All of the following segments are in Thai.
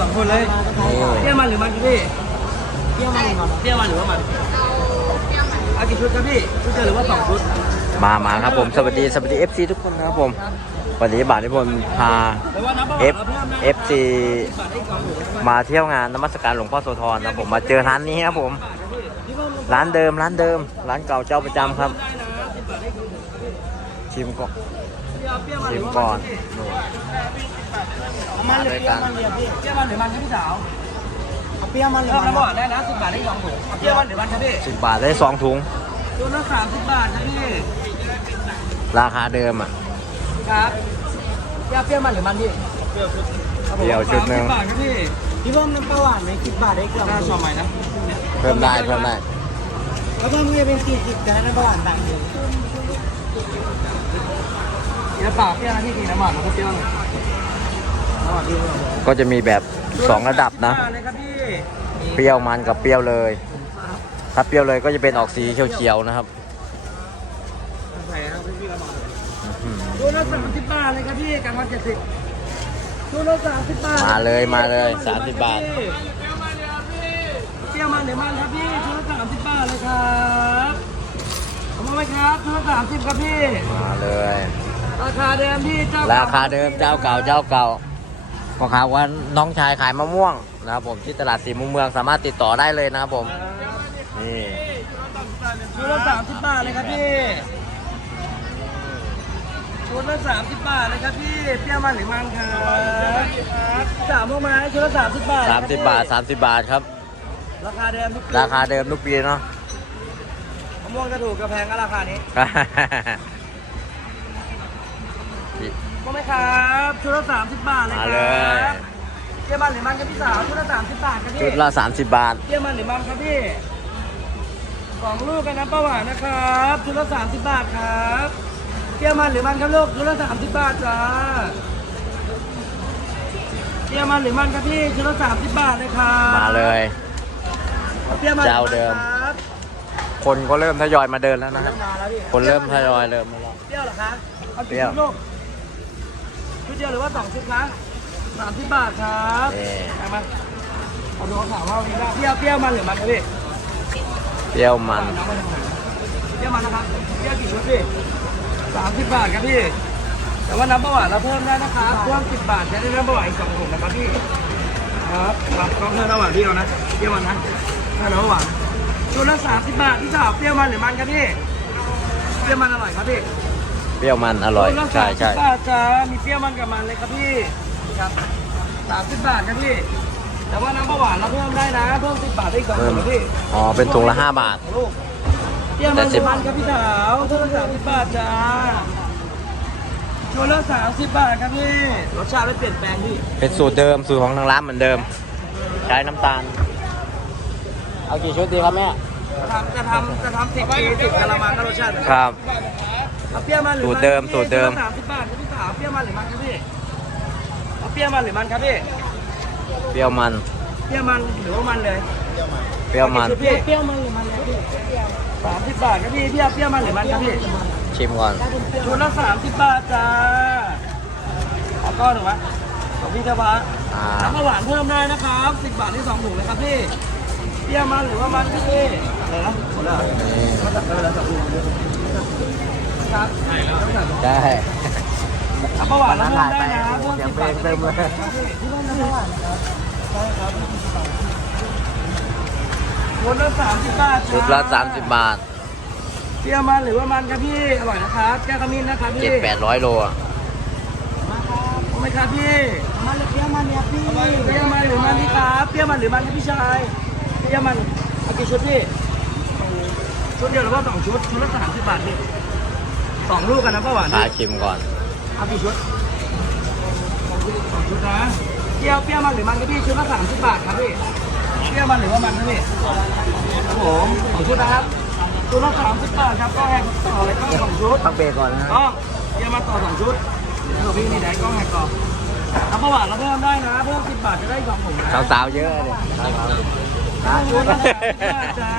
สองคนเลยนี่เปรี้ยวมันหรือมันครับพี่เที่ยวมาเลยครับเปรี้ยวมันหรือว่ามันเอากี่ชุดครับพี่ชุดเดียวหรือว่าสองชุดมามาครับผมสวัสดีสวัสดี FC ทุกคนนะครับผมวันนี้บาทนิพนธ์พาแต่ว่าน้ำเปล่า F เราเพิ่มได้ FC บาทได้สองถุงมาเที่ยวงานนมัสการหลวงพ่อโสธรนะผมมาเจอร้านนี้ครับผมบาทครับพี่พี่เพิ่มร้านเดิมร้านเดิม ร้านเก่าเจ้าประจำครับได้นะสิบบาทได้ถุงชิมก่อน พี่เอาเปรี้ยวมันหชิรือมว่าก่อนมันพี่นู่นมันเลยเปรี้ยวมันเลยพี่เปรี้ยวมันหรือมันครับพี่สาวเอาเปรี้ยวมันเลยเพิ่มมันน้ำหวานได้นะสิบบาทได้สองถุงเอาเปรี้ยวมันหรือมันครับพี่สิบบาทได้สองถุงชุดละสามสิบบาทนะพี่ราคาเดิมอะครับเอาเปรี้ยวมันหรือมันพี่เปรี้ยวชุดหนึ่งสิบบาทครับพี่พี่เพิ่มน้ำปลาหวานไหมสิบบาทได้กล่องหน้าชอใหมนะเพิ่มได้เพิ่มได้แล้วก็มีเป็นสี่สิบแต่น้ำปลาหวานต่างเดียว ดี๋ยวเปล่าเปรี้ยวนะพี่กินน้ำหวานแล้วก็เปรี้ยวเลยก็จะมีแบบสองระดับนะชุล30บาทเลยครับพี่เปรี้ยวมันกับเปรี้ยวเลย ถ้าเปรี้ยวเลยก็จะเป็นออกสีเขียวๆนะครับ ใส่ครับพี่กระบอกอื้อหืชุดละสามสิบบาทเลยครับพี่กันมาเจ็ดสิบชุดละสามสิบบาทมาเลยมาเลย30บาท เปรี้ยวมันหรือมันครับพี่ชุดละสามสิบบาทเลยครับเอามาไหมครับชุดละสามสิบครับพี่ มาเลย ราคาเดิมพี่เจ้าราคาเดิมเจ้าเก่าเจ้าเก่าพ่อค้าว่าน้องชายขายมะม่วงนะครับผมที่ตลาดสีมุมเมืองสามารถติดต่อได้เลยนะครับผมนี่ชุดละสามสิบบาทเลยครับพี่ชุดละสามสิบบาทเลยครับพี่เปรี้ยวมันหรือมันครับสามพวกไม้ชุดละสามสิบบาทสามสิบบาทสามสิบบาทครับ ราคาเดิมทุกปีราคาเดิมทุกปีเนาะมะม่วงกระถูกกระแพงก็ราคานี้ ก็ไหมครับชุดละสามสิบบาทเลยคมารับเลยเปรี้ยวมันหรือมันครับพี่สาวชุดละสามสิบบาทครับพี่ชุดละสามสิบบาทเปรี้ยวมันหรือมันครับพี่สองลูกกันนะป้าหวานนะครับชุดละสามสิบบาทครับเปรี้ยวมันหรือมันครับลูกชุดละสามสิบบาทจ้าเปรี้ยวมันหรือมันครับพี่ชุดละสามสิบบาทเลยครับมาเลยเปรี้ยวมันหรือเจ้าเดิม ครับคนก็เริ่มทยอยมาเดินแล้วนะครับมาแล้วพี่ คนเริ่มทยอยเริ่มมาแล้ว เปรี้ยวเหรอคะเอาเปรี้กี่ยวชุดลูกชุ ดเดียวหรือว่าสองชุดคะสามสิบบาทครับนี่ เอามาเอาดูเขาถามว่ามีได้เปรี้ยวเปรี้ยวมันหรือมันครับพี่เปรี้ยวมันเปรี้ยวมันนะครับเปรี้ยวกี่ชุดพี่สามสิบบาทครับพี่ แต่ว่าน้ำประวัติเราเพิ่มได้นะครับเพิ่มสิบบาทจะได้น้ำประวัติอีกสองถุงนะครับพี่ ครับครับต้องเพิ่มน้ำหวานพี่เอานะเปรี้ยวมันนะถ้าน้ำหวานชุดละสามสิบบาทพี่สาวเปรี้ยวมันหรือมันครับพี่ เปรี้ยวมันอร่อยครับพี่เป รี้ยวมันอร่อยชุดละใช่ใช่30บาทจ้ามีเปรี้ยวมันกับมันเลยครับพี่ครับสามสิบบาทครับพี่ แต่ว่าน้ำประหวานเราเพิ่มได้นะ เพิ่มสิบบาทได้อีกสองเพิ่ถุมงครับพี่อ๋อเป็นถุงละห้าบาท ลูกเปรี้ยวมันแต่สิสิบมันครับพี่สาวชุดละสามสิบบาทจ้าชุดละสามสิบบาทครับพี่ รสชาติไม่เปลี่ยนแปลงพี่ เป็นสูตรเดิมสูตรของทางร้านเหมือนเดิม ใช้น้ำตาล เอากี่ชุดดีครับแม่ จะทำจะทำจะทำสิบปีสิบกะละมังก็รสชาติเหมือนกันครับ เอาเปรี้ยวมันหรือสูมันตรเดิมสูตรเดิมชุละสามสิบบาทครับพี่สาวเปรี้ยวมันหรือมันครับพี่เอาเปรี้ยวมันหรือมันครับพี่เปรี้ยวมัน เปรี้ยวมันหรือว่ามันเลยเปรี้ยวมัน อากี่ชุดพี่เปรี้ยวมันหรือมันเลยพี่สามสิบบาทครับพี่พี่เอาเปรี้ยวมันหรือมันครับพี่ ชิมก่อน ชุดละสามสิบบาทจ้าเอาก้อนหรือวะของพี่เจ้าพระอ่า น้ำหวานเพิ่มได้นะครับสิบบาทที่สองถุงเลยครับพี่เปรี้ยวมันหรือว่ามันพี่อะไรนะหมดแล้วเหรอมาตัดไปแล้วสองถุง ครับใช่แล้วได้น้ำหวานเราเพิ่มได้นะเพิ่มสิบบาทเติมเลยพี่เพิ่มน้ำปลาหวานครับใช่ครับชุดละสามสิบบาทจ้าชุดละสามสิบบาทเปรี้ยวมันหรือว่ามันครับพี่ อร่อยนะครับแก้วขมิ้นนะครับพี่เจ็ดแปดร้อยโลอะมาครับโอ้ไหมครับพี่มาเลยเปรี้ยวมันเนี่ยพี่เปรี้ยวมันหรือมันพี่ครับเปรี้ยวมันหรือมันครับพี่ชายเปรี้ยวมันเอากี่ชุดพี่ ชุดเดียวหรือว่าสองชุด ชุดละสามสิบบาทพี่ สองลูกกันนะป้าหวานพาพี่ชิมก่อนเอากี่ชุดสองชุดสองชุดนะเปรี้ยวเปรี้ยวมันหรือมันครับพี่ชุดละสามสิบบาทครับพี่เปรี้ยวมันหรือว่ามันครับพี่ครับผมสองชุดนะครับชุดละสามสิบบาทครับก็แหกต่อเลยก็สองชุดพักเบรกก่อนนะก็เดี๋ยวมาต่อสองชุดเดี๋ยวพี่มีไหนก็ให้ต่อน้ำประวัติเราเพิ่มได้นะเพิ่มสิบบาทจะได้สองถุงนะสาวๆเยอะเลย ชุดละสามสิบบาทจ้า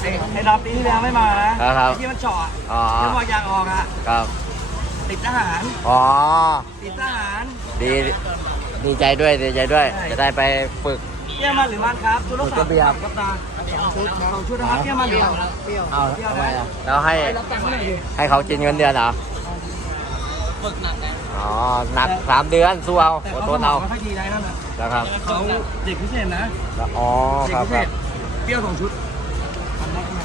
ไอ้ไอ้ดาวปีที่แล้วไม่มานะครับไอ้ที่มันเจาะอ๋อที่พอยางออกอะครับ ติดทหาร อ๋อ ติดทหาร ดีดีใจด้วยดีใจด้วยใช่จะได้ไปฝึกเปรี้ยวมันหรือมันครับชุดละชุดสากมระเบียบครับตาสองชุดนะครับเปรี้ยวมันหรือมันเปรี้ยวเอาทำไมอะแล้วให้รับตังค์ให้หน่อยดิให้เขากินเงินเดือนเหรอฝึกหนักนะอ๋อหนักสามเดือนสู้เอาแต่อดเขาทนเอาไม่ค่อยดีนะนั่นน่ะ แล้วครับเขาเด็กพิเศษนะอ๋อเด็กครับพิคเศรับ ษเปรี้ยวสองชุดทำได้ไหม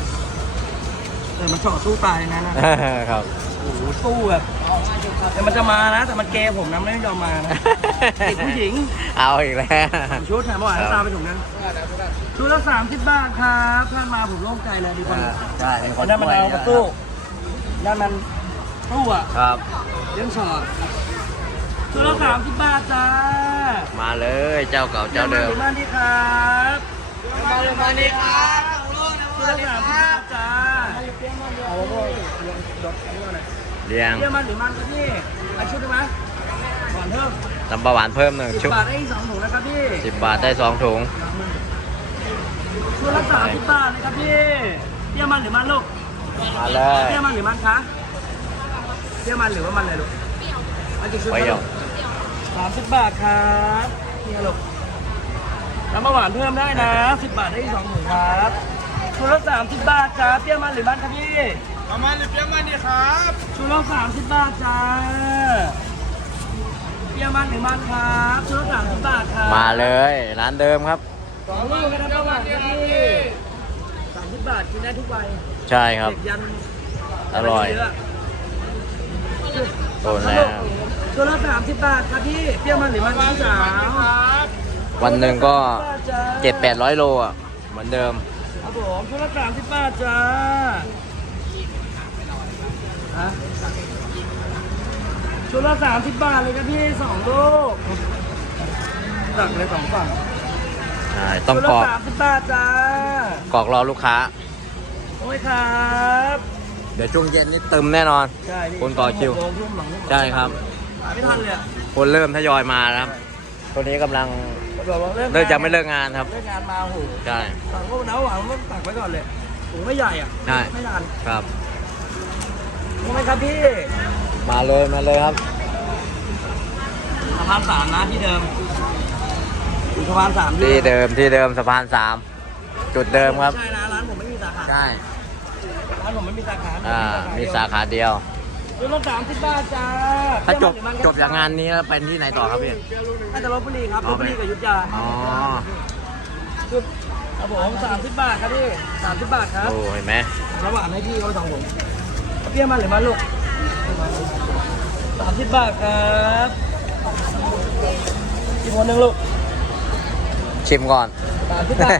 เออมันเฉาะสู้ตายนะนะครับ โอ้โหสู้แบบแต่มันจะมานะ แต่มันเกย์ผมนะไม่ยอมมานะเด็กผู้หญิงเอาอีกแล้วชุดแถมเมื่อวานครับ ตามไปถุงนั้นชุดละสามสิบบาทครับท่านมาผมโล่งใจเลยดีกว่าใช่มีคนนั่นมันช่วยเอามาสู้นั่นมันสู้อะครับเลี้ยงสอด ชุดละสามสิบบาทจ้ามาเลยเจ้าเก่าเจ้าเดิมมาดีครับมาเลยมาดีครับชุดละสามสิบบาทจ้าเอาพวกดอกนี้ก่อนนะเลี้ยงเยี่ยมมันหรือมันครับพี่อันชุดได้ไหมก่อนเพิ่มน้ำปลาหวานเพิ่มหนึ่งสิชุบดบาทได้อีกสองถุงนะครับพี่สิบบาทได้สองถุงชุดละสามสิบบาทเลยครับพี่เยี่ยมมันหรือมันลูกมาเลยเยี่ยมมันหรือมันคะเยี่ยมมันหรือว่ามันอะไรลูกมันกี่ชุดไปครับเดี๋ลูยวก สามสิบบาทครับนี่ลูกน้ำมะหวานเพิ่มได้นะสิบบาทได้อีกสองถุงครับชุดละสามสิบบาทจ้าเปรี้ยวมันหรือมันครับพี่ประมาณหรือเปรี้ยวมันดีครับชุดละสามสิบบาทจ้าเปรี้ยวมันหรือมันครับชุดละสามสิบบาทครับมาเลยร้านเดิมครับสองลูกนะครับประมาณครับพี่สามสิบบาทกินได้ทุกวัยใช่ครับเด็กยันอร่อยเะโดนแล้ว ตัวละสามสิบบาทครับพี่เปรี้ยวมันหรือมันพี่สาววันหนึ่งก็เจ็ดแปดร้อยโลอะ เหมือนเดิมครับผมตัวละสามสิบบาทจ้าฮะชุดละสามสิบบาทเลยครับพี่สองลูกตักเลยสองฝั่งใช่ต้องชุดกละรอกสามสิบบาทจ้ากรอกรอลูกค้า โอ้ยครับ เดี๋ยวช่วงเย็นนี่เติมแน่นอนใช่พี่คนต่อคิวหกโมงทุ่มหลังทุ่มใช่ครับ หาไม่ทันเลยอะคนเริ่มทยอยมานะครับตัวนี้กำลังบอกว่าเลิกเลิกจะไม่เลิกงานครับ เลิกงานมาโอ้โหใช่ สั่งพวกน้าหวานมันตักไว้ก่อนเลยโอ้ไม่ใหญ่อะใช่ ไม่นานครับใช่ไหมครับพี่มาเลยมาเลยครับ สะพานสามนะที่เดิมอยู่สะพานสามที่เดิมที่เดิมสะพานสามจุดเดิมครับ ใช่นะร้านผมไม่มีสาขาใช่ ร้านผมไม่มีสาขาอ่า มีสาขาเดียว จุดละสามสิบบาทจ้าถ้าจบเปรี้ยวมันหรือมันจบจากงานนี้แล้วไปที่ไหนต่อครับพี่น่าจะลบบุรีครับลบบุรีกับอยุทธยาอ๋อจุดครับผมสามสิบบาทครับพี่สามสิบบาทครับโอ้เห็นไหมระหว่างให้พี่เขาไปสองผมเปรี้ยวมันหรือมันลูกสามสิบบาทครับอีกคนหนึ่งลูกชิมก่อนสามสิบบาท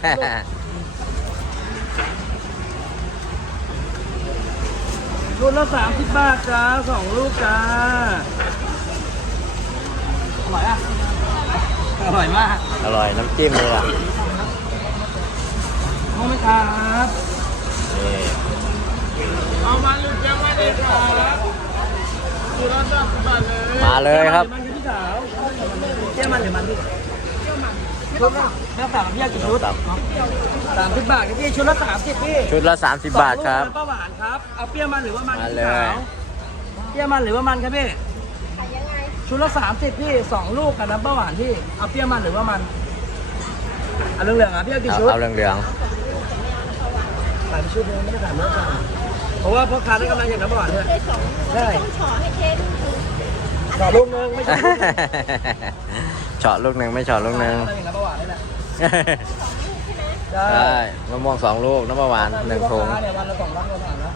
ลูกชุดละสามสิบบาทจ้าสองลูกจ้าอร่อยอะอร่อยมากอร่อยน้ำจิ้มเลยอะห้องไหมครับนี่เอามันหรือเปรี้ยวมันดีครับชุดละสามสิบบาทเลยมาเลยครับมันพี่สาวเที่ยวมันหรือมันพี่ ชุดละแม่ฝากพี่ยากี่ชุดสามสิบบาทครับพี่ชุดละสามสิบพี่ชุดละ 30 บาทครับ สองลูกแล้วก็หวานครับเอาเปรี้ยวมันหรือว่ามันมาพี่เลยสาวเปรี้ยวมันหรือว่ามันครับพี่ชุดละสามสิบพี่สองลูกกับน้ำปลาหวานพี่เอาเปรี้ยวมันหรือว่ามันเอาเรื่องเหลืองๆอะพี่เอากี่เอาชุด เอาเหลืองสามชุดเลยไม่ได้สามร้อยกรัมเพราะว่าพ่อค้าได้กำลังอยากน้ำปลาหวานด้วยใช่ขอให้เค้กสองลูกนึงไม่ใช่ลูกนึงๆ เฉาะลูกหนึ่งไม่เฉาะลูกหนึ่งได้อย่างน้ำปลาหวานนี่แหละใช่มะม่วงสองลูกน้ำปลาหวานหนึ่งถุงเนี่ยวันละสองลักเราผ่านแล้ว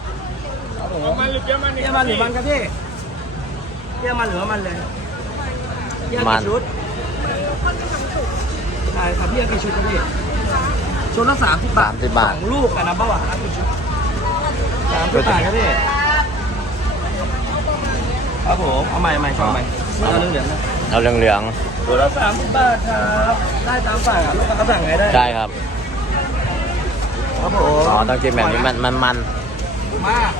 ครับผมเอามันหรือเปรี้ยวมันดีเยี่ยมันหรือมันครับพี่เยี่ยมันหรือว่ามันเลยเยี่ยมันกี่ชุดใช่ครับพี่เอากี่ชุดครับพี่ชุดละสามสิบบาท30บาทสองลูกกับน้ำปลาหวานเอากี่ชุดสามสิบบาทครับพี่ครับผมเอาใหม่ใหม่ชอบใหม่เอาเรื่องเหลืองนะเอาเหลืองเหลือง ชุดละสามสิบบาทครับได้ตามสั่งอะลูกค้าสั่งไงได้ๆใช่ครับ ครับผมอ๋อ ต้องกินแบบนี้มันมันมันมาก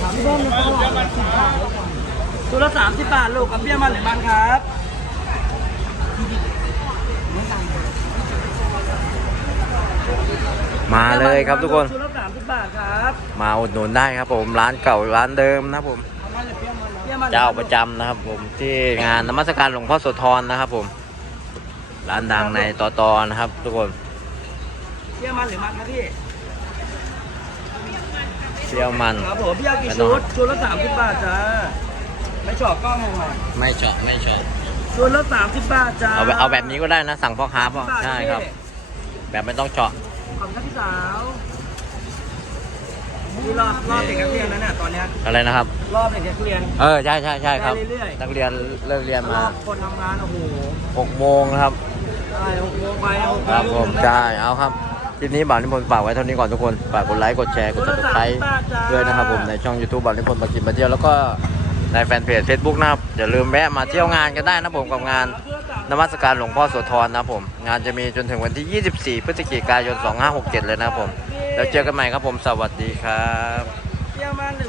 ถามพี่เบิ้มนะชุดละสามสิบบาทลูกกับเบี้ยมันหรือมันครับมาเลยครับทุกคนชุดละสามสิบบาทครับ มาอุดหนุนได้ครับผมร้านเก่าร้านเดิมนะครับผม เบี้ยมันเจ้าประจำนะครับ ผมที่งานนมัสการหลวงพ่อโสธรนะครับ ผม ร้านดังในตอตอนะครับ ทุกคนเปรี้ยวมันหรือมันครับพี่เปรี้ยวมันครับผมพี่เอากี่ชุดชุดละสามสิบบาทจ้าไม่ชอบกล้องแหงใหม่ไม่เจาะไม่เจาะชุดละสามสิบบาทจ้าเอาแบบเอาแบบนี้ก็ได้นะ สั่งพ่อค้าพ่อ30ใช่ครับ แบบไม่ต้องเจาะขอบคุณครับพี่สาว นี่รอบรอบเด็กนักเรียนแล้วเนี่ยตอนเนี้ยอะไรนะครับ รอบเด็กนักเรียน เออใช่ใช่ใช่ครับ ได้เรื่อยๆ นักเรียนเลิกเรียนรมาอบคนทำงานโอ้โห6โมงนะครับใช่หกโมงไปหกโมงครับผมใช่เอาครับคลิปนี้บ่าวนิพนธ์ฝากไว้เท่านี้ก่อนทุกคนฝากกดไลค์กดแชร์กด subscribe ด้วยนะครับผมในช่อง YouTube บ่าวนิพนธ์มากินมาเที่ยวแล้วก็ในแฟนเพจ Facebook นะครับอย่าลืมแวะมาเที่ยวงานกันได้นะผมกับงานนมัสการหลวงพ่อโสธรนะครับผม งานจะมีจนถึงวันที่ 24 พฤศจิกายน 2567 เลยนะครับผม แล้วเจอกันใหม่ครับผมสวัสดีครับ เที่ยวมาหนึ่ง